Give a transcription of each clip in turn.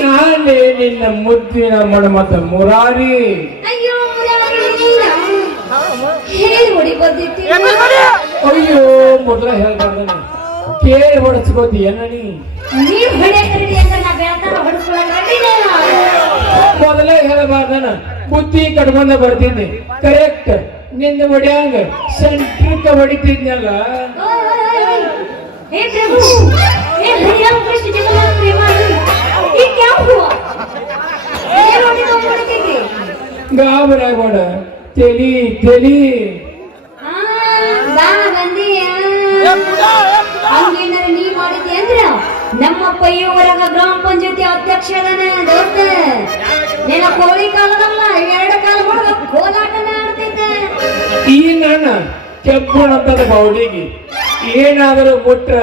ನಾನೇ ನಿನ್ನ ಮುದ್ದಿನ ಮಣಮತ ಮುರಾರಿ. ಅಯ್ಯೋ ಹೇಳಿ ಹೊಡಿ ಬಂದಿತ್ತಿ. ಅಯ್ಯೋ ಮೊದಲ ಹೇಳ್ಬಾರ್ದನ ಕೇಳಿ ಹೊಡೆಸ್ಕೋತಿ ಏನನಿ ನೀವ್ ಹೊಡೆಯಕ್ರಿ ಅಂತ ನಾ ಬೆಳತಾರ ಹೊಡೆಸ್ಕೊಳಕ್ ರೆಡಿನೇ. ಮೊದಲೇ ಹೇಳಬಾರ್ದನ ಬುದ್ಧಿ ಕಟ್ಕೊಂಡ ಬರ್ತೀನಿ. ಕರೆಕ್ಟ್ ನಿಂದ ಹೊಡ್ಯಾಂಗ ಸೆಂಟ್ರಿಕ ಹೊಡಿತಿದ್ನಲ್ಲ. हे प्रभु हे भैया कृष्ण जगन्नाथ प्रेमानंद ये क्या हुआ ये रोटी तो मुड़ के ಗಾಬರಾಗೋಡ ತೆಲಿ ತೆಲಿ ಬಾ ಬಂದಿಯ ಹಂಗೇನಾರ ನೀ ಮಾಡಿದ್ದೆ ಅಂದ್ರ ನಮ್ಮಪ್ಪ ಇವರಾಗ ಗ್ರಾಮ ಪಂಚಾಯತಿ ಅಧ್ಯಕ್ಷರನ ದೋಸ್ತ ನಿನ್ನ ಕೋಳಿ ಕಾಲದಲ್ಲ ಎರಡು ಕಾಲ ಮುರಿದ ಕೋಲಾಟನ ಆಡ್ತಿದ್ದೆ. ಈ ನನ್ನ ಕೆಬ್ಬುಣಂತದ ಬೌಡಿಗೆ ಏನಾದರೂ ಮುಟ್ರ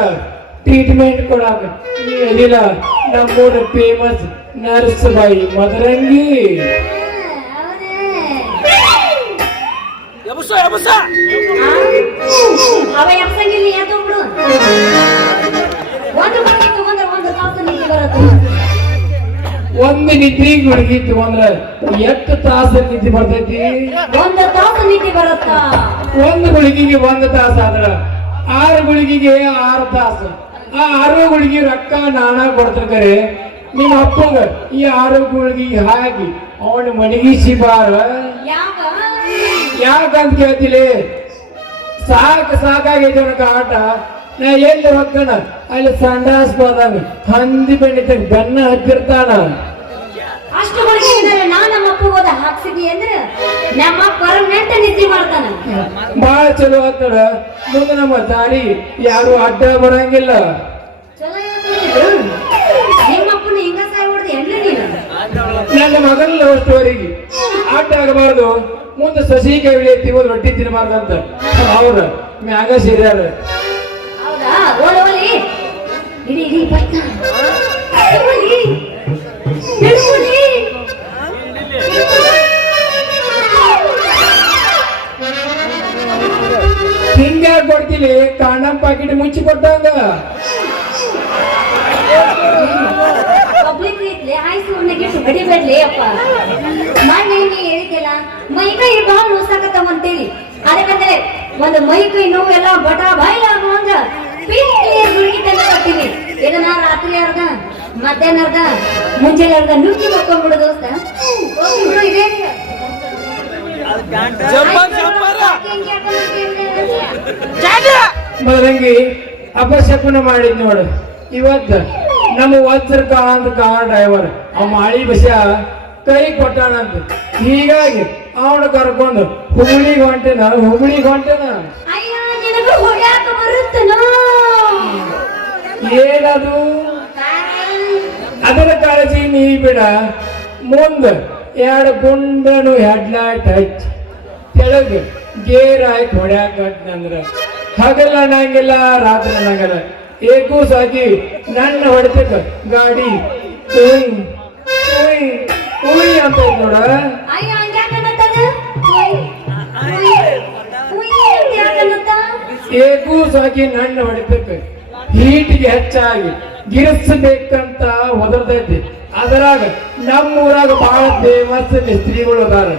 ಟ್ರೀಟ್ಮೆಂಟ್ ಕೊಡಾಕ ನೀ ಅದಿಲ್ಲ. ನಮ್ಮೂರ ಫೇಮಸ್ ನರ್ಸ್ ಬಾಯಿ ಮದರಂಗಿ. ಅವ ಎಪ್ಸಂಗಿಲ್ಲ ಯಾಕೆ ಬಿಡು. ಒಂದು ಮನೆ ತಗೊಂಡ್ರೆ ಒಂದು ತಾಸು ನಿದ್ದೆ ಬರುತ್ತೆ. ಒಂದು ನಿದ್ದೆ ಗುಳಿಗೆ ತಗೊಂಡ್ರ ಎಷ್ಟು ತಾಸ ನಿದ್ದೆ ಬರ್ತೈತಿ? ಒಂದು ತಾಸು ನಿದ್ದೆ ಬರುತ್ತಾ? ಒಂದು ಗುಳಿಗೆಗೆ 1 ತಾಸು ಆದ್ರ 6 ಗುಳಿಗೆಗೆ 6 ತಾಸು. ಆ 6 ಗುಳಿಗೆ ರೊಕ್ಕ ನಾನಾ ಕೊಡ್ತಿರ್ತಾರೆ. ನಿಮ್ಮ ಅಪ್ಪಗ ಈ 6 ಗುಳಿಗೆ ಹಾಕಿ ಅವನ ಮನಗಿಸಿ ಬಾರ. ಯಾಕಂತ ಕೇಳ್ತಿಲ್ಲ. ಸಾಕಾಗೈತೆ ಅವನ ಆಟ. ನಾ ಎಲ್ಲಿ ಹೋಗ್ತಾನ ಅಲ್ಲಿ ಸಂಡಾಸ್ ಹೋದಾಗ ಹಂದಿ ಬೆಣ್ಣಿತ ಬೆನ್ನ ಹತ್ತಿರ್ತಾನ. ಅಷ್ಟು ನಾ ನಮ್ಮ ಅಪ್ಪ ಹೋದ ಹಾಕ್ಸಿದಿ ಅಂದ್ರೆ ನಮ್ಮ ಪರ್ಮನೆಂಟ್ ನಿದ್ದೆ ಮಾಡ್ತಾನ. ಬಾಳ ಚಲೋ ಆಗ್ತಾರ. ಮುಂದೆ ನಮ್ಮ ದಾರಿ ಯಾರು ಅಡ್ಡ ಬರಂಗಿಲ್ಲ. ನಿಮ್ಮಪ್ಪನ ಹಿಂಗ ಸಾಯ್ ಹೊಡ್ದು ಎಲ್ಲಿ ನೀನು? ನನ್ನ ಮಗನ ಲವ್ ಸ್ಟೋರಿಗೆ ಅಡ್ಡ ಆಗಬಾರ್ದು. ಮುಂದೆ ಸಸಿ ಕೈ ಇಳಿಯತ್ತಿ ರೊಟ್ಟಿ ತಿನ್ನಬಾರ್ದಂತ ಅವ್ರ ಮ್ಯಾಗ ಸೇರ್ಯಾರ. ಹೌದಾ? ಓಲಿ ಓಲಿ ಇಡಿ ಇಡಿ ಬರ್ತಾ ಓಲಿ ಓಲಿ ಹಿಂಗ ಕೊಡ್ತೀನಿ ಕಾಂಡಂ ಪಾಕಿಟ್ ಮುಚ್ಚಿ ಕೊಟ್ಟಂಗ. ಪಬ್ಲಿಕ್ ರೀತ್ಲೆ ಆಯ್ತು ಅವನಿಗೆ ಹೊಡಿಬೇಡ್ಲಿ ಅಪ್ಪ. ಮೊನ್ನೆ ನೀ ಹೇಳಿದ್ಯಲ್ಲ ಮೈಕೈ ಬಹಳ ನೋಸಾಕತ್ತವ ಅಂತೇಳಿ. ಅದಕ್ಕಂದ್ರೆ ಒಂದು ಮೈಕೈ ನೋವು ಎಲ್ಲ ಬಟ ಬಾಯಿಲ ಅಂದ್ರ ಗುಳಿಗೆ ತಂದು ಕೊಡ್ತೀವಿ. ಇದನ್ನ ರಾತ್ರಿ ಅರ್ಧ ಮಧ್ಯಾಹ್ನ ಅರ್ಧ ಮುಂಜಾನೆ ಅರ್ಧ ನುಗ್ಗಿ ಮಕ್ಕೊಂಡ್ಬಿಡು ದೋಸ್ತ. ಹೋಗ್ಬಿಡು ಇದೇನಿಲ್ಲ ಮದರಂಗಿ ಅಪಶಕುನ ಮಾಡಿದ್ ನೋಡು. ಇವತ್ತ ನಮ್ಮ ವಜ್ರ ಕಾಂತ ಡ್ರೈವರ್ ಅವ ಮಾಳಿ ಬಸ ಕೈ ಕೊಟ್ಟಾನಂತ. ಹೀಗಾಗಿ ಅವನು ಕರ್ಕೊಂಡು ಹುಬ್ಳಿಗೆ ಹೊಂಟೇನ. ಏನದು ಅದರ ಕಾಳಜಿ ನೀ ಬಿಡ. ಮುಂದ 2 ಗುಂಡನು ಹೆಡ್ಲೈಟ್ ಹಚ್ಚಿ ಕೆಳಗೆ ಗೇರ್ ಹಾಕಿ ಹೊಡ್ಯಾಕಂದ್ರ ಹಗಲ ಅನ್ನಂಗಿಲ್ಲ ರಾತ್ರಿ ಅನ್ನಂಗಿಲ್ಲ. ಏಕೂ ಸಾಕಿ ನನ್ನ ಹೊಡೆತಕ್ಕ ಗಾಡಿ ಉಯ್ ಅಂತ ನೋಡ. ಏಕೂ ಸಾಕಿ ನನ್ನ ಹೊಡೆತಕ್ಕ ಹೀಟಿಗೆ ಹೆಚ್ಚಾಗಿ ಗಿರಿಸಬೇಕಂತ ಒದರ್ತೈತಿ. ಅದರಾಗ ನಮ್ಮೂರಾಗ ಬಹಳ ಫೇಮಸ್ ಮಿಸ್ತ್ರಿಗಳು ಅದಾರ.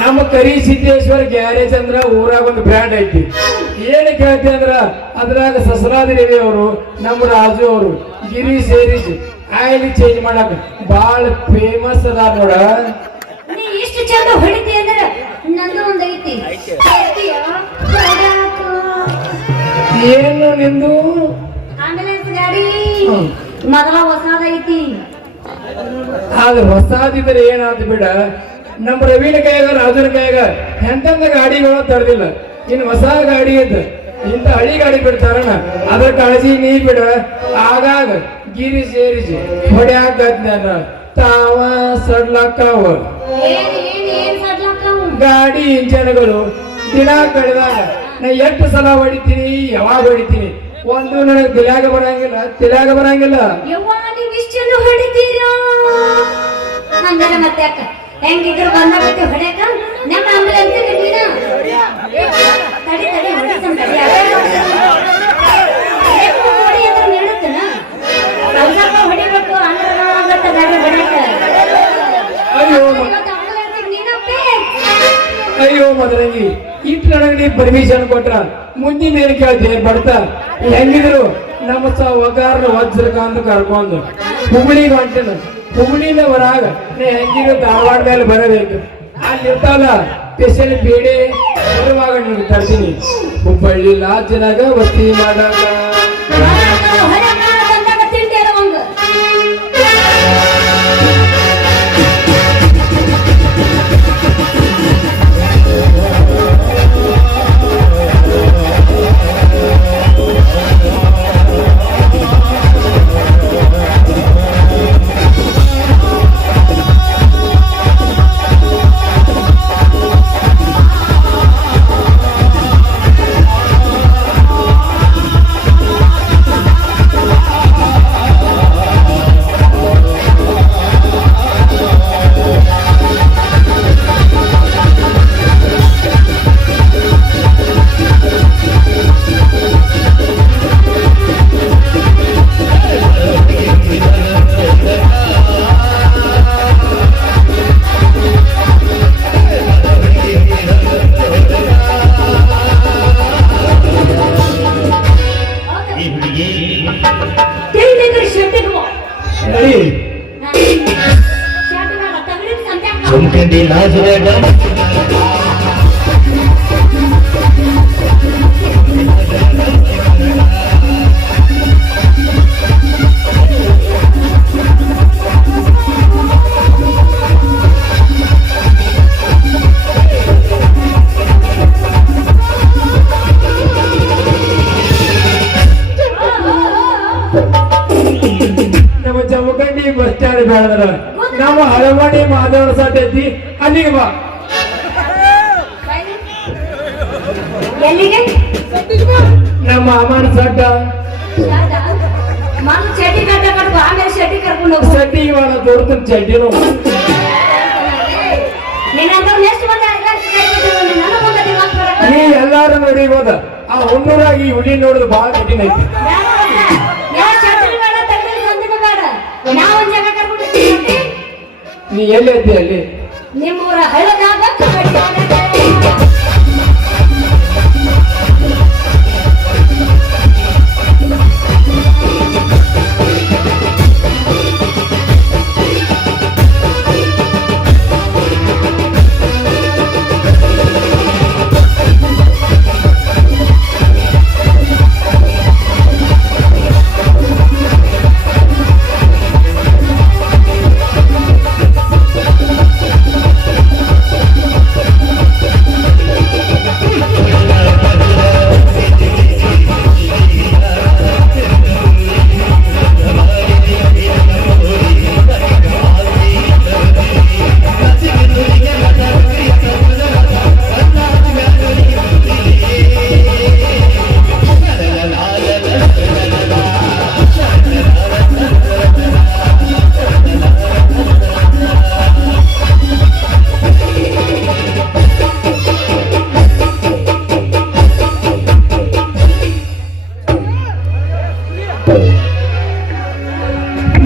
ನಮ್ಮ ಕರಿ ಸಿದ್ದೇಶ್ವರ ಗ್ಯಾರೇಜ್ ಅಂದ್ರ ಊರಾಗ ಒಂದು ಬ್ರ್ಯಾಂಡ್ ಐತಿ. ಏನ್ ಕೇಳ್ತಿ ಅಂದ್ರ ಅದ್ರಾಗ ಸಸರಾದೇವಿ ಅವರು ನಮ್ಮ ರಾಜು ಅವರು ಗಿರಿ ಸೇರಿಸಿ ಆಯಿಲ್ ಚೇಂಜ್ ಮಾಡಾಕ ಬಹಳ ಫೇಮಸ್ ಅದಾರ ನೋಡ. ಇಷ್ಟು ಚಂದ ಹೊಡಿತಿ ಅಂದ್ರ ನಂದು ಒಂದ್ ಐತಿ. ಏನು ನಿಂದು? ಆಂಬುಲೆನ್ಸ್ ಗಾಡಿ ಮೊದಲ ಹೊಸದೈತಿ. ಆದ್ರೆ ಹೊಸಾದಿದ್ರೆ ಏನಾದ್ರು ಬಿಡ. ನಮ್ಮ ರವಿನ ಕೈಯಾಗ ರಾಜನ ಕೈಯಾಗ ಎಂತಂದ ಗಾಡಿಗಳು ತಡೆದಿಲ್ಲ. ಇನ್ನು ಹೊಸ ಗಾಡಿ ಇದ್ದ ಇಂತ ಹಳಿ ಗಾಡಿ ಬಿಡ್ತಾರಣ ಅದ್ರ ಕಾಳಜಿ ನೀ ಬಿಡ. ಆಗಾಗ ಗಿರಿ ಸೇರಿಸಿ ಹೊಡ್ಯಾಕತ್ ನಾನು ತಾವ ಸಡ್ಲಕ್ಕಾವ ಗಾಡಿ ಇಂಜನ್ಗಳು ದಿನ ಕಳೆದಾಗ ನಾ ಎಷ್ಟು ಸಲ ಹೊಡಿತೀನಿ, ಯಾವಾಗ ಹೊಡಿತೀನಿ ಒಂದು ನನಗೆ ತಲೆಯಾಗ ಬರಂಗಿಲ್ಲ. ಹಂಗಾರ ಮತ್ತೆ ಅಕ್ಕ ಹೆಂಗಿದ್ರು ಬಂದ ಬಿಟ್ಟು ಹೊಡ್ಯಾಕ ನಮ್ಮ ಆಂಬುಲೆನ್ಸ್ ಹೊಡಿಬೇಕು ಅಂದ್ರೆ ಪರ್ಮಿಷನ್ ಕೊಟ್ರ ಮುಂದಿನ ಏನ್ ಕೇಳ್ತಿ ಬರ್ತಾ ಹೆಂಗಿದ್ರು ನಮ್ಮ ವಗಾರ ವಜ್ರಕಾಂತ ಕರ್ಕೊಂಡು ಹುಬ್ಳಿಗೆ ಹೊಂಟೇನು ಹುಬ್ಳಿನ ಹೊರಾಗ ನೀ ಹೆಂಗಿದ್ರು ಧಾರವಾಡ ಮೇಲೆ ಬರಬೇಕು ಅಲ್ಲಿ ಇರ್ತಾವಲ್ಲ ಸ್ಪೆಷಲ್ ಬೇಡಿ ಬರುವಾಗ ನಿಮ್ಗೆ ತರ್ತೀನಿ ಹುಬ್ಬಳ್ಳಿ ಲಾಡ್ಜಿನಾಗ ವಸ್ತಿ ಮಾಡಾಗ ಚುಮ್ಕಂಡಿ ಲಾಜದಾಗ ನಮ್ಮ ಜಮಖಂಡಿ ಬಸ್ ಸ್ಟ್ಯಾಂಡ್ ಬೇಡದ್ರ ನಮ್ಮ ಹಳವಾಡಿ ಮಾಧವನ ಸಾಟ್ ಐತಿ ಅಲ್ಲಿಗೆ ಬಾ ಎಲ್ಲಿಗೆ ನಮ್ಮ ಮಾಮನ ಸಡ್ಡ ಮಾನು ಚಡ್ಡಿ ಗಡ್ಡ ಕಟ್ಕೊ ಆಮೇಲೆ ಶೆಟ್ಟಿ ಕರ್ಕೊಂಡು ಹೋಗು ಸಡ್ಡಿ ಇವಾಗ ತೋರ್ತನ ಚಡ್ಡಿನು ನೀನಂತ ನೆಕ್ಸ್ಟ್ ಬಂದ ನನ್ನ ಮುಂದೆ ದಿಮಾಕ್ ಬರಕ ನೀ ಎಲ್ಲಾರು ನೋಡಿಬೋದ ಆ ಹುಣ್ಣೂರಾಗಿ ಈ ಹುಡಿ ನೋಡಿದ್ ಬಾಳ ಕಠಿಣ ಐತಿ ಯಾವ ಶೆಟ್ಟಿ ಬೇಡ ತಗ್ಗಿನ ಸಂದಿನ ಬೇಡ ಯಾವ ಒಂದ್ ಜಾಗ ಕರ್ಕೊಂಡು ಹೋಗ್ತೀನಿ ನೀ ಎಲ್ಲಿ ಐತಿ ಅಲ್ಲಿ ನಿಮ್ಮೂರ ಹಳ್ಳದಾಗ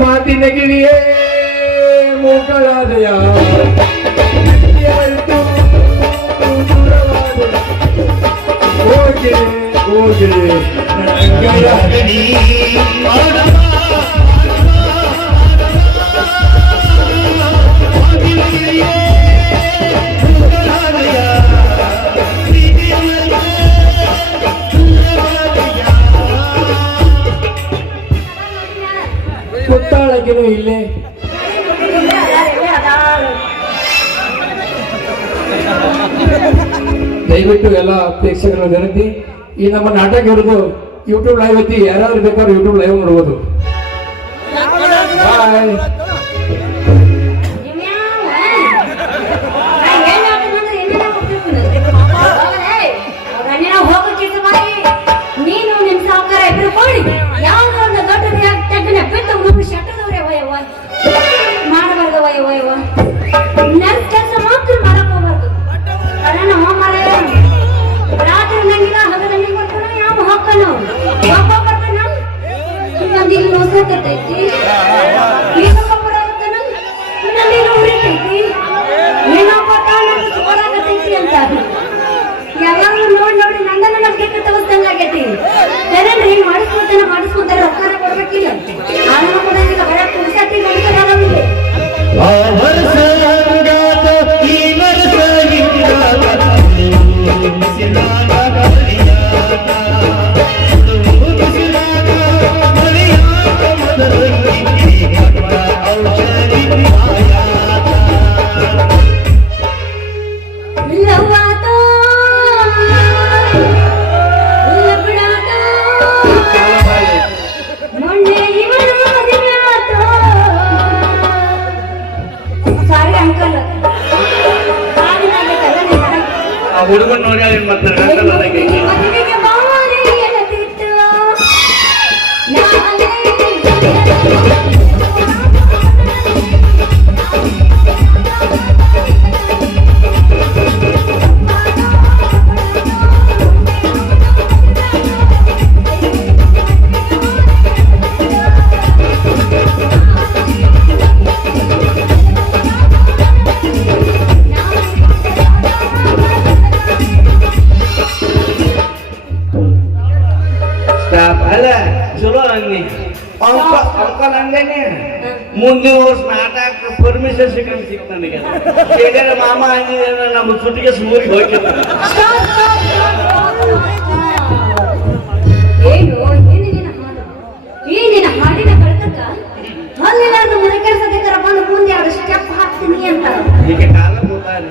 ಮಾತಿನ ಗಿರಿಯೇ ಮೂಕಳಾದಯ ಹೋಗಿ ಹೋಗಿ ಕುತ್ತಾಳಕಿನೂ ಇಲ್ಲೇ ದಯವಿಟ್ಟು ಎಲ್ಲ ಪ್ರೇಕ್ಷಕರ ವಿನಂತಿ ಈ ನಮ್ಮ ನಾಟಕ ಇರೋದು ಯೂಟ್ಯೂಬ್ ಲೈವ್ ಐತಿ ಯಾರಾದ್ರೂ ಬೇಕಾದ್ರೂ ಯೂಟ್ಯೂಬ್ ಲೈವ್ ನೋಡ್ಬೋದು ಬಾಯ್ ನೀನು ನಿಮ್ ಸಾವುಕಾರ ಇಬ್ರು ಕೊಡಿ ಯಾವ್ದೋ ಒಂದು ದೊಡ್ಡ ತೆಗ್ಗನ ಬಿಟ್ಟು ಹುಡುಗರು ಶಟ್ಟದವ್ರೆ ವಯವ್ವ ಮಾಡಬಾರ್ದು ವಯವ್ವ ನರ್ಸ್ ಕೆಲಸ ಮಾತ್ರ ಮಾಡಕ್ ಹೋಗ್ಬಾರ್ದು ನಮ್ಮ ಮರ ರಾತ್ರಿ ನಂಗಿಲ್ಲ ಹಗಲಲ್ಲಿ ಬರ್ತಾನ ಯಾವ ಹಾಕನು ಒಬ್ಬ ಬರ್ತಾನ ಇನ್ನೊಂದಿಗೆ ನೋಸಕತ್ತೈತಿ ಇನ್ನೊಬ್ಬ ಬರತ್ತಾನ ಇನ್ನೊಂದಿಗೆ ಉರಿತೈತಿ ಇನ್ನೊಬ್ಬ ತಾನು ಬರಾಕತ್ತೈತಿ ಅಂತ ಯಾವಾಗಲೂ ನೋಡಿ ಹುಡುಗನ್ ನೋಡಿ ಏನ್ ಮಾತಾಡ್ತಾರ ಮದುವೆಗೆ ಬಾರೆ ಎನ್ನತಿತ್ತು. ನಾನೇ ಅಲ್ಲ ಚಲೋ ಅನ್ನಿ ಅಂಕಲ್ ಅಂದೇನೆ ಮುಂದಿನ ವರ್ಷ ನಾಟಕ ಪರ್ಮಿಷನ್ ಸಿಕ್ಕ ನನಗೆ ಹೇಗಾದ್ರೆ ಮಾಮ ಅಂದಿದ್ರೆ ನಮ್ಮ ಸುಟ್ಟಿಗೆ ಸುಮೂರಿಗೆ ಹೋಗ್ತಿರ್ತಾರೆ ಏನು ಏನಿನ ಹಾಡು ಏನಿನ ಹಾಡಿನ ಕಳ್ತಕ್ಕ ಅಲ್ಲೆಲ್ಲಾದ್ರೂ ಮನೆ ಕೆಲಸದಿದ್ದರ ಬಂದು ಮುಂದೆ ಎರಡು ಸ್ಟೆಪ್ ಹಾಕ್ತೀನಿ ಅಂತ ಈಗ ಕಾಲ ಗೊತ್ತಾಗ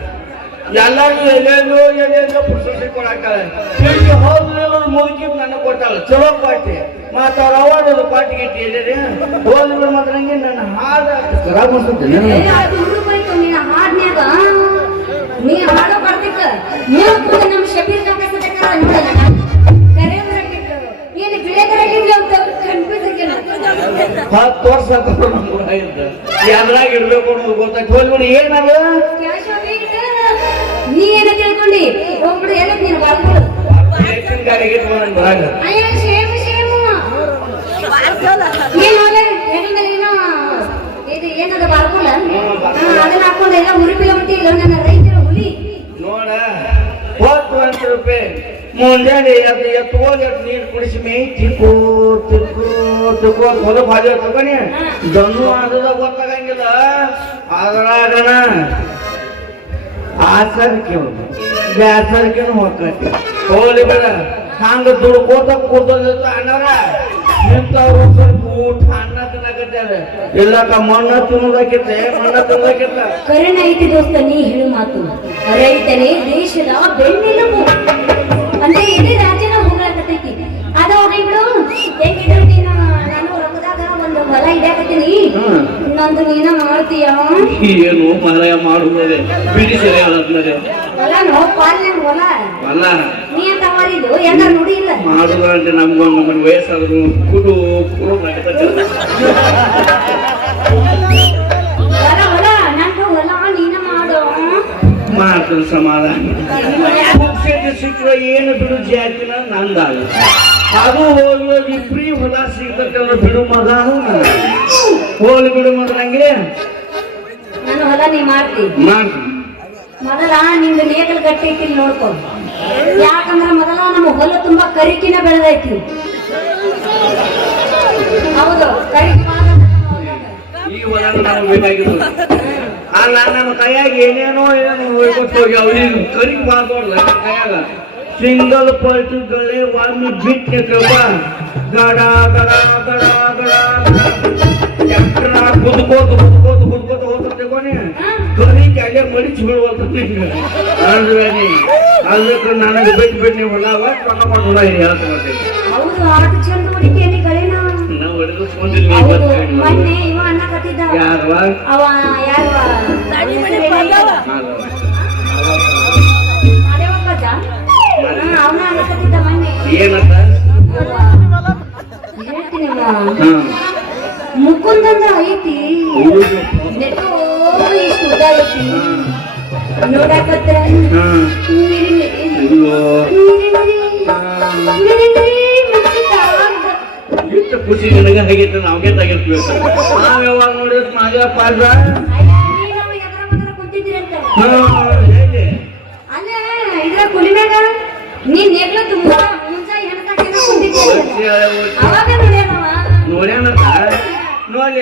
ಎಲ್ಲರೂ ಎಲ್ಲೆಲ್ಲೋ ಪುಸ್ತಕ ಕೊಡಾಕಲ್ಲ ಮುದುಕಿ ನನ್ನ ಕೊಟ್ಟಾಳ ಚಲೋ ಪಾಟಿ ಮತ್ತ ಅವ್ರ ಅವಾರ್ಡ್ ಪಾಟಿ ಗಿಟ್ಟಿ ಹೇಳಿರಿ ಹೋದ್ರು ಮಾತ್ರ ಹಂಗೆ ನನ್ನ ಹಾಡು ಖರಾಬ್ ಅನ್ಸುತ್ತೆ ನಿನ್ನ ಹಾಡ್ನ್ಯಾಗ ನೀ ಹಾಡೋ ಬರ್ತಿಕ್ಕ ನೀವು ಕೂಡ ನಮ್ಮ ಶಬೀರ್ ಕಾಕ ಸದಕಾರ ನೋಡಲ್ಲ ಏನು ಬಿಳೆಗರಾಗಿಲ್ಲ ಅಂತ ಕನ್ಫ್ಯೂಸ್ ಆಗಿಲ್ಲ 10 ವರ್ಷ ಯಾವ್ದ್ರಾಗ ಇಡ್ಬೇಕು ಅನ್ನೋದು ಗೊತ್ತಾಯ್ತು ಹೋಗ್ಬಿಡಿ ಏನಲ್ಲ ನೀ ಏನ ತಿಳ್ಕೊಂಡಿ ಒಬ್ರು ಎಲ್ಲ ನೀನು ಬರ್ಕೊಡು ಗಾಡಿಗೆ ಬರಾಗ ಅಯ್ಯ ಶೇಮ್ ಶೇಮ್ ಏನೋಲೆ ಹೆಗಲ ಏನೋ ಇದು ಏನದ ಬರ್ಕೊಲ್ಲ ಅದನ್ನ ಹಾಕೊಂಡು ಎಲ್ಲ ಉರುಪಿಲ್ಲ ಬಿಟ್ಟಿಲ್ಲ ನನ್ನ ರೈತರ ಹುಲಿ ನೋಡ 20 ರೂಪಾಯಿ ಮುಂಜಾನೆ ಅದು ಎತ್ತೋಗಿ ನೀರು ಕುಡಿಸಿ ಮೇಯ್ ತಿಕ್ಕೋ ಹೊಲ ಭಾಜಿ ತಗೊಂಡಿ ದನ್ನು ಆದದ ಗೊತ್ತಾಗಂಗಿಲ್ಲ ಅದ್ರಾಗಣ ಆಸರಿಕೆ ಬ್ಯಾಸರಿಕೆನು ಹೋಗ್ತೈತಿ ಹೋಗ್ಲಿ ಬೇಡ ಹಂಗ ದುಡ್ಕೋತ ಕೂತದ ಅಣ್ಣಾರ ನಿಂತವ್ರು ಸ್ವಲ್ಪ ಊಟ ಅನ್ನ ತಿನ್ನಕತ್ತಾರೆ ಇಲ್ಲಕ ಮಣ್ಣ ತಿನ್ನೋದಕ್ಕಿತ್ತೆ ಕರೆನ ಐತಿ ದೋಸ್ತ ನೀ ಹೇಳು ಮಾತು ರೈತನೇ ದೇಶದ ಬೆನ್ನೆಲುಬು ಅಂತ ಇಡೀ ರಾಜ್ಯನ ಹೋಗ್ಲಾಕತೈತಿ ಅದ ಹೋಗಿ ಬಿಡು ಹೆಂಗಿದ್ರು ನೀನು ನಾನು ರೊಕ್ಕದಾಗ ಒಂದು ಹೊಲ ಇಡಾಕತ್ತೀನಿ ನಂದು ನೀನ ಮಾಡ್ತೀಯ ಏನು ಮಲಯ ಮಾಡುವುದೇ ಬಿಡಿಸಿದೆ ಹೊಲನೋ ಪಾಲ್ನ ಹೊಲ ಅಲ್ಲ ನೀ ಅಂತ ಮಾಡಿದ್ದು ಏನಾರು ನೋಡಿ ಇಲ್ಲ ಮಾಡುದಂತೆ ನಮ್ಗೊಂದು ವಯಸ್ಸಾದ್ರು ಕುಡು ಹೊಲ ನಂದು ಹೊಲ ನೀನ ಮಾಡೋ ಮಾಡ್ತಾನೆ ಸಮಾಧಾನ ಸಿಕ್ಕರೆ ಏನು ಬಿಡು ಜಾತಿನ ನಂದಾಗ ಅದು ಹೋಗಿ ಫ್ರೀ ಹೊಲ ಸಿಗ್ತಕ್ಕಂದ್ರೆ ಬಿಡು ಮಗ ಹೋಗ್ಲಿ ಬಿಡು ಮಗ ನಂಗೆ ನಾನು ಹೊಲ ನೀ ಮಾಡ್ತಿ ಮಾಡ್ತೀನಿ ಮೊದಲ ನಿಂದು ನೇಕಲ್ ಗಟ್ಟಿ ಐತಿ ನೋಡ್ಕೊ ಯಾಕಂದ್ರ ಮೊದಲ ನಮ್ಮ ಹೊಲ ತುಂಬಾ ಕರಿಕಿನ ಬೆಳೆದೈತಿ ಹೌದು ಕರಿಕಿ ಈ ಹೊಲ ನಮ್ಗೆ ಬೇಕಾಗಿದ್ದು ಅಲ್ಲ ನಮ್ಮ ಕೈಯಾಗ ಏನೇನೋ ಹೋಗ್ಕೊಟ್ಟು ಹೋಗಿ ಅವ್ರಿಗೆ ಕರಿಕ್ ಮಾಡ್ಕೊಡ್ಲ ಕೈಯಾಗ ಸಿಂಗಲ್ ಪಲ್ಟುಗಳೇ ಒಮ್ಮೆ ಬಿಟ್ಟು ಗಡ ಗಡ ಗಡ ಗಡ ಕುದ್ಕೋತ ಹೋಗ್ತದೆ ಕೊನೆ ಕರಿಕ್ ಅಲ್ಲೇ ಮಡಿಸಿ ಬಿಡುವಂತ ಅದಕ್ಕೆ ನನಗೆ ಬಿಟ್ಟು ನೀವು ಹೊಲವ ಕಣ್ಣ ಹೊಲ ಹೇಳ್ತ ಮಾಡ್ತೇವೆ ಹೌದು ಆಟ ಚಂದ ಹೊಡಿತೇನೆ ಗಳೇನ ನಾವು ಹೊಡೆದು ಮೊನ್ನೆ ಇವ ಅಣ್ಣ ಕತ್ತಿದ್ದ ಯಾರವ ಅವ ಯಾರವ ಅವನ ಅಣ್ಣ ಕತ್ತಿದ್ದ ಮೊನ್ನೆ ಏನಂತ ಹೇಳ್ತೀನಿ ಮುಕುಂದಂದ್ರ ಐತಿ ನೆಟ್ಟೋ ಇಷ್ಟು ಉದ್ದ ಐತಿ ನೋಡಾಕತ್ರ ಎಷ್ಟು ಖುಷಿ ನನಗೆ ಹಾಗೈತೆ ನಾವ್ಗೆ ತಗಿರ್ತೀವಿ ನಾವ್ ಯಾವಾಗ ನೋಡಿದ್ ಮಾಜ ಪಾಜ ಹೇಗೆ ಅಲ್ಲ ಇದ್ರ ಕುಲಿಮ್ಯಾಗ ನೀನ್ ನೆಗ್ಲ ತುಂಬಾ ಮುಂಜಾನೆ ಹೆಣತಾಕೇನ ಕುಂತಿದ್ದೆ ಅವಾಗ ನೋಡ್ಯಾನಂತ ನೋಡಿ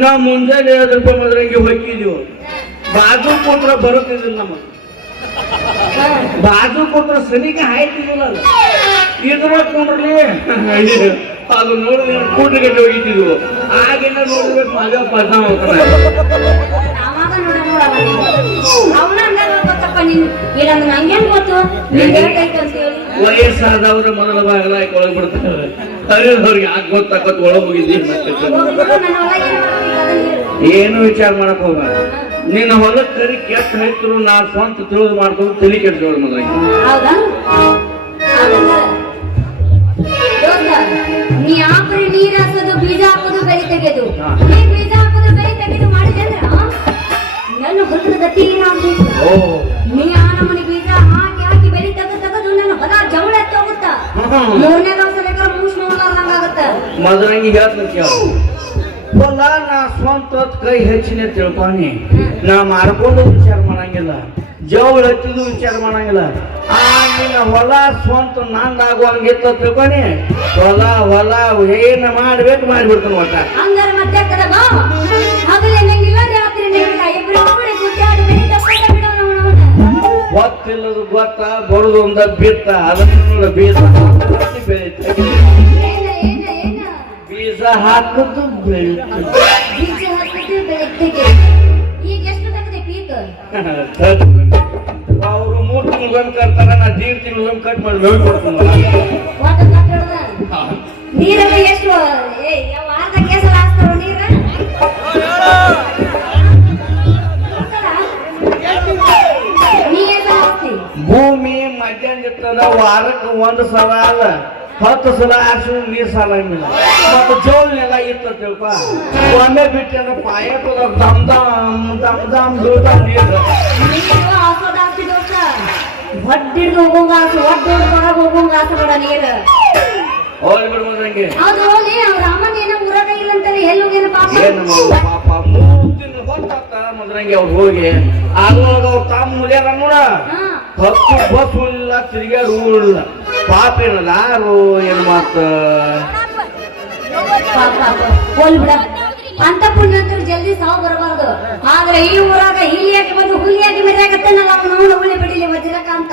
ನಾವ್ ಮುಂಜಾನೆ 2 ರೂಪಾಯಿ ಮದ್ರಂಗಿ ಹೋಗಿದ್ದೀವಿ ಬಾಜು ಕೂತ್ರ ಬರುತ್ತಿದ್ದಿಲ್ಲ ನಮಗೆ ಬಾಜು ಕೂತ್ರ ಸನಿಗೆ ಹಾಯ್ತಿದ್ದಿಲ್ಲ ಇದ್ರ ಕುಂಡ್ರಿ ಅದು ನೋಡಿದ್ರೆ ಕೂಟ್ರಿ ಗಂಟೆ ಹೋಗಿಟ್ಟಿದ್ವು ಆಗಿನ ನೋಡ್ಬೇಕು ಮಗ ಪದ ಹೋಗ್ತಾನೆ ವಯಸ್ಸಾದವ್ರ ಮೊದಲ ಬಾಗಲ ಒಳಗ್ ಬಿಡ್ತಾರೆ ಅವ್ರಿಗೆ ಆಗ ಗೊತ್ತಾಕತ್ ಒಳಗ್ ಹೋಗಿದ್ದಿ ಮತ್ತೆ ಏನು ವಿಚಾರ ಮಾಡಕ್ ಹೋಗ ನಿನ್ನ ಹೊಲ ಕರಿ ಕೆಟ್ಟ ಹೈತರು ನಾ ಸ್ವಂತ ತಿಳಿದು ಮಾಡ್ಕೊಂಡು ತಲೆ ಕೆಡ್ಸೋಳು ಮೊದಲಾಗಿ ಹೌದಾ ಹಾಗಂದ್ರೆ ದೋಸ್ತ, ನೀ ಆಪರಿ ನೀರ್ ಹಾಕೋದು ಬೀಜ ಹಾಕೋದು ಬೆಳೆ ತೆಗೆದು ಹಾ. ನೀ ಬೀಜ ಹಾಕೋದು ಬೆಳೆ ತೆಗೆದು ಮಾಡಿದೆ ಅಂದ್ರ ನನ್ನ ಹೊಲದ ಗತಿ ಏನಾಗ್ಬೇಕು? ಓ ನೀ ಆ ನಮ್ಮನೆ ಬೀಜ ಹಾಕಿ ಹಾಕಿ ಬೆಳೆ ತೆಗೆದು ನನ್ನ ಹೊಲ ಜವಳ ಎತ್ತಿ ಹೋಗುತ್ತ. ಮೂರನೇ ದಿವಸ ಬೇಕಾದ್ರೆ ಮೂಸ್ ನೋಡ್ಲಾರ್ದಂಗಾಗತ್ತ. ಮೊದಲಾಗಿ ಹೇಳ್ತೀನಿ ಕೇಳು ಹೊಲ ನಾ ಸ್ವಂತ ಕೈ ಹೆಚ್ಚಿನ ತಿಳ್ಕೊನಿ ನಾ ಮಾಡ್ಕೊಂಡು ವಿಚಾರ ಮಾಡಂಗಿಲ್ಲ ಜವಳ ಹಚ್ಚಿದು ವಿಚಾರ ಮಾಡಂಗಿಲ್ಲ ಆ ನಿನ್ನ ಹೊಲ ಸ್ವಂತ ನಂದಾಗುವಂಗಿತ್ತ ತಿಳ್ಕೊನಿ ಹೊಲ ಏನ್ ಮಾಡ್ಬೇಕು ಮಾಡ್ಬಿಡ್ತಾನೆ ಒಟ್ಟ ಹಂಗಾರ ಮತ್ತೆ ಕದ ಬಾ ಹಗಲೇ ನಂಗಿಲ್ಲ ರಾತ್ರಿ ನಂಗಿಲ್ಲ ಇಬ್ರು ಕೂಡಿ ಗುದ್ದಾಡಿ ಬೆಳೆ ತಪ್ಪಾಗ ಬಿಡೋಣ ಅವನವನ. ಗೊತ್ತಿಲ್ಲದು ಗೊತ್ತ ಬರುದು ಒಂದ ಬಿತ್ತ ಅದನ್ನ ಬೀಜ ಹಾಕುದು ಬೆಳೀತದೆ ಏನ ಏನ ಏನ ಬೀಜ ಹಾಕುದು ಬೆಳೀತದೆ ಬೀಜ ಹಾಕಿದ್ದು ಬೆಳೆ ತೆಗೆ. ಈಗ ಎಷ್ಟು ತಗದೆ ಪೀಕ್? ಅವರು 3 ತಿಂಗಳು ಕಟ್ತಾರ ನಾ 3 ತಿಂಗಳು ಕಟ್ ಮಾಡಿ ಬೆಳೆ ಕೊಡ್ತೀನಿ ವಾಟ ಕಟ್ಟಡದ ನೀರಲ್ಲ ಎಷ್ಟು ಯಾವ ಅರ್ಧ ಕೇಸರ ಹಾಕ್ತಾರೋ ನೀರ ನೀ ಎಷ್ಟು ಹಾಕ್ತಿ? ಭೂಮಿ ಮಧ್ಯಾಹ್ನ ಇರ್ತದ ವಾರಕ್ಕೆ 1 ಸಲ ಅಲ್ಲ 10 ಸಲ ಹಾಕ್ಸಿದ್ರು ನೀರ್ ಸಾಲಂಗಿಲ್ಲ ಮತ್ತೆ ಜೋಳನೆಲ್ಲ ಇರ್ತದಪ್ಪ ಒಮ್ಮೆ ಬಿಟ್ಟಂದ್ರೆ ಪಾಯಪದ ದಮ್ ದಮ್ ದಮ್ ದಮ್ ಬೀಳ್ತಾವ ನೀರು ನೀರು ಹಾಕೋದು ಹಾಕ್ತಿ ದೋಸ್ತ. ಒಡ್ಡಿಡ್ದು ಹೋಗೋಂಗ ಹಾಸು ಒಡ್ಡಿಡ್ದು ಹೊರಗೆ ಹೋಗೋಂಗ ಹಾಸು ಬೇಡ ನೀರು. ಹೋಗಿ ಬಿಡ್ಬೋದಂಗೆ ಹೌದು ಹೋಗ್ಲಿ ಅವ್ರ ರಾಮನ್ ಏನೋ ಊರಾಗ ಇಲ್ಲ ಅಂತಾರೆ ಎಲ್ಲಿ ಹೋಗ್ಯಾನ ಪಾಪ? ಏನು ಮಾಡೋದು ಪಾಪ 3 ತಿಂಗಳು ಹೊತ್ತಾಗ್ತಾರ ಮೊದ್ರಂಗೆ ಅವ್ರು ಹೋಗಿ ಅದ್ರೊಳಗ ಅವ್ರು ತಾಮ್ ಮುಲಿಯಾರ ನೋಡ ಹಾ 10 ಬಸ್ ಇಲ್ಲ ತಿರುಗಾಡ ಊರಿಲ್ಲ ಪಾಪ ಏನಲ್ಲ ಯಾರು ಏನ್ ಮಾತ ಹೋಲ್ ಬಿಡ ಅಂತ ಪುಣ್ಯಂತರು ಜಲ್ದಿ ಸಾವು ಬರಬಾರ್ದು. ಆದ್ರೆ ಈ ಊರಾಗ ಹಿಲಿಯಾಗಿ ಬಂದು ಹುಲಿಯಾಗಿ ಮೆರೆಯಾಗತ್ತೇನಲ್ಲ ಅವನು ಹುಳಿ ಬಿಡಿಲಿ ವಜ್ರಕ ಅಂತ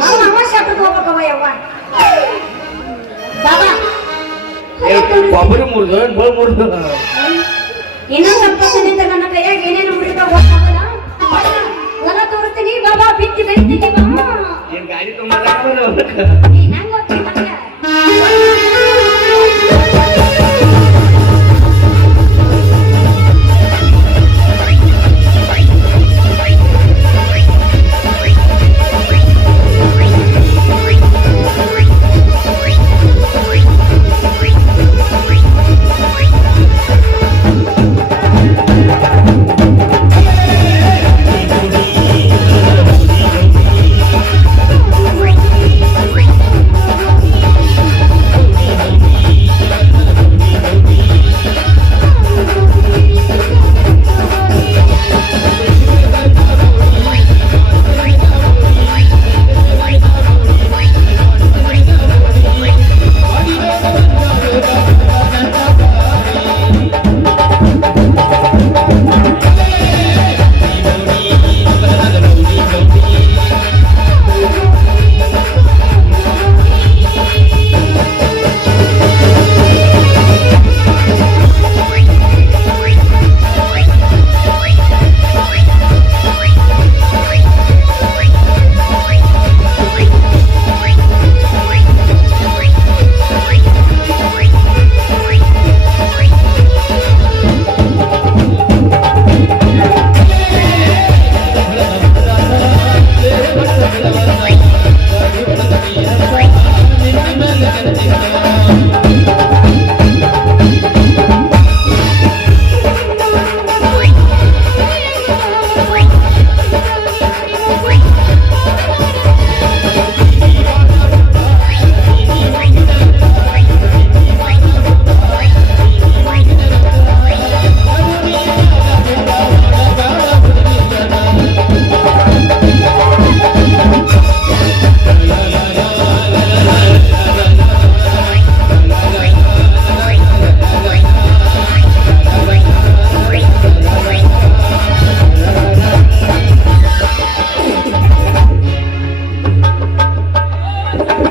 ನಾವು ಅವಶ್ಯಕತೆ ಹೋಗ್ಬೇಕವ ಯವ್ವ ಬಾಬಾ ಕೊಬ್ಬರಿ ಮುರಿದು ಬೋಲ್ ಮುರಿದು ಇನ್ನೊಂದು ಸ್ವಲ್ಪ ನಿಂತ ನನ್ನ ಕೈಯಾಗ ಏನೇನು ಮುರಿದ ಗೊತ್ತಾಗಲ್ಲ. ಹೊಲ ತೋರಿಸ್ತೀನಿ ಬಾಬಾ ಬಿತ್ತಿ ಬೆಳಿತೀನಿ ಬಾ. ಏನ್ ಗಾಡಿ ತುಂಬ ನೀ ಹೆಂಗ